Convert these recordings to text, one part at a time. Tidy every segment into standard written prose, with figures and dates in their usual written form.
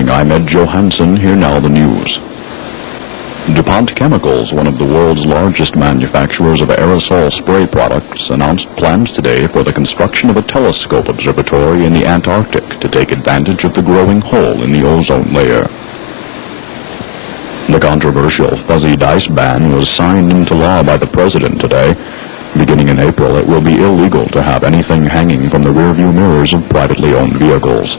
evening, I'm Johannsen. Here now the news. DuPont Chemicals, one of the world's largest manufacturers of aerosol spray products, announced plans today for the construction of a telescope observatory in the Antarctic to take advantage of the growing hole in the ozone layer. The controversial fuzzy dice ban was signed into law by the president today. Beginning in April, it will be illegal to have anything hanging from the rearview mirrors of privately owned vehicles.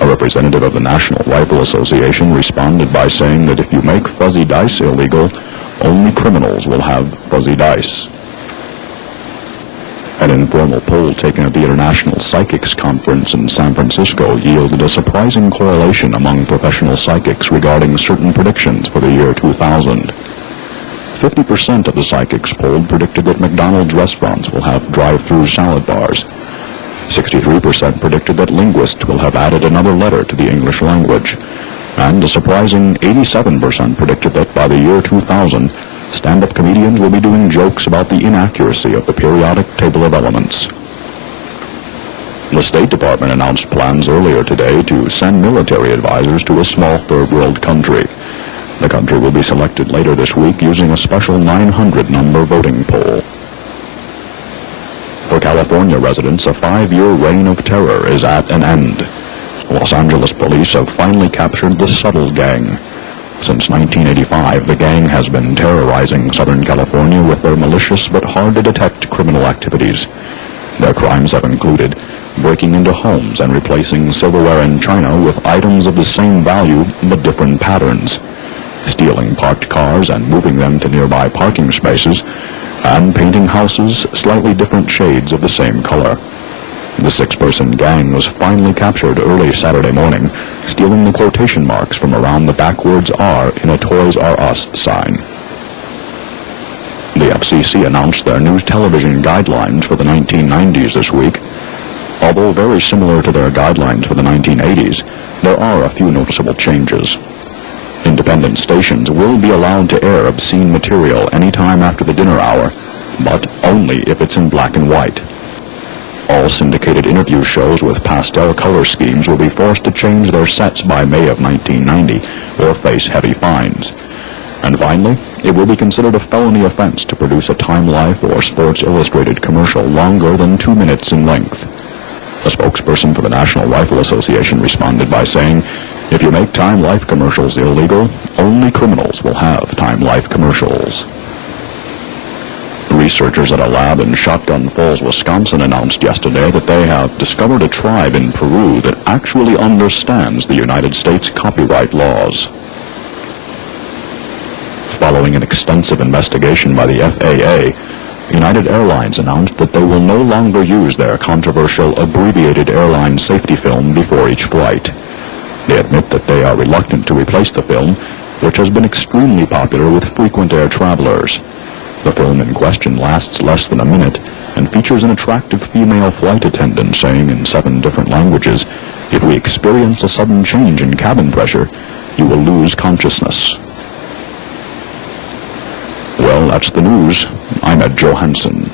A representative of the National Rifle Association responded by saying that if you make fuzzy dice illegal, only criminals will have fuzzy dice. An informal poll taken at the International Psychics Conference in San Francisco yielded a surprising correlation among professional psychics regarding certain predictions for the year 2000. 50% of the psychics polled predicted that McDonald's restaurants will have drive-through salad bars. 63% predicted that linguists will have added another letter to the English language. And a surprising 87% predicted that by the year 2000, stand-up comedians will be doing jokes about the inaccuracy of the periodic table of elements. The State Department announced plans earlier today to send military advisors to a small third-world country. The country will be selected later this week using a special 900-number voting poll. For California residents, a 5-year reign of terror is at an end. Los Angeles police have finally captured the Subtle Gang. Since 1985, the gang has been terrorizing Southern California with their malicious but hard-to-detect criminal activities. Their crimes have included breaking into homes and replacing silverware and china with items of the same value but different patterns, stealing parked cars and moving them to nearby parking spaces, and painting houses slightly different shades of the same color. The 6-person gang was finally captured early Saturday morning, stealing the quotation marks from around the backwards R in a Toys R Us sign. The FCC announced their new television guidelines for the 1990s this week. Although very similar to their guidelines for the 1980s, there are a few noticeable changes. Independent stations will be allowed to air obscene material anytime after the dinner hour, but only if it's in black and white. All syndicated interview shows with pastel color schemes will be forced to change their sets by May of 1990 or face heavy fines. And finally, it will be considered a felony offense to produce a Time Life or Sports Illustrated commercial longer than 2 minutes in length. A spokesperson for the National Rifle Association responded by saying, "If you make Time Life commercials illegal, only criminals will have Time Life commercials." Researchers at a lab in Shotgun Falls, Wisconsin announced yesterday that they have discovered a tribe in Peru that actually understands the United States copyright laws. Following an extensive investigation by the FAA, United Airlines announced that they will no longer use their controversial abbreviated airline safety film before each flight. They admit that they are reluctant to replace the film, which has been extremely popular with frequent air travelers. The film in question lasts less than a minute and features an attractive female flight attendant saying in 7 different languages, "If we experience a sudden change in cabin pressure, you will lose consciousness." Well, that's the news. I'm Johannsen.